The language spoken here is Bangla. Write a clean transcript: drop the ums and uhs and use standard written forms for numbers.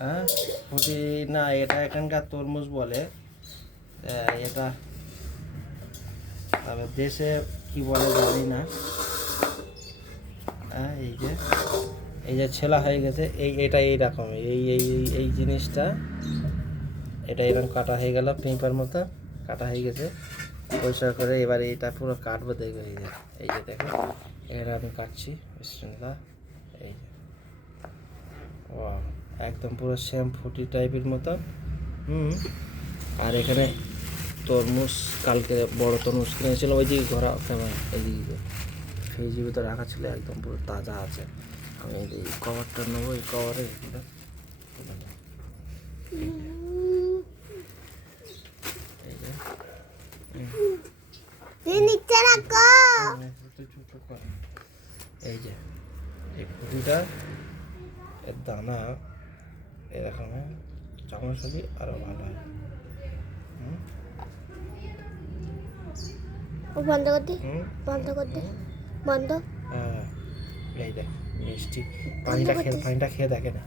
হ্যাঁ ফুটি না, এটা এখানকার তরমুজ বলে। এটা তবে দেশে কি বলে জানি না। হ্যাঁ এই যে ছেলা হয়ে গেছে, এটা এইরকম এই জিনিসটা, এটা এরকম কাটা হয়ে গেল পেঁপার মতো কাটা হয়ে গেছে পরিষ্কার করে। এবার এটা পুরো কাটবো, দেখবে এই যে দেখো এটা আমি কাটছি বিসমিল্লাহ। এই যে ও একদম পুরো সেম ফুটি টাইপের মতো। আর এখানে তরমুজ কালকে বড় তরমুজ কিনেছিল, ওই দিকে ঘোরা ক্যামেরা এইদিকে ফ্রিজের ভিতরে রাখা ছিল, একদম পুরো তাজা আছে। আমি এই কভারটা নেবো, এই কভারে এই যে এই ফুটিটা এর দানা এরকম চামচ হলে আরো ভালো হয়। বন্ধ কর দে, বন্ধ কর দে, বন্ধ। হ্যাঁ এই দেখ মিষ্টি, পানিটা খেয়ে দেখে না।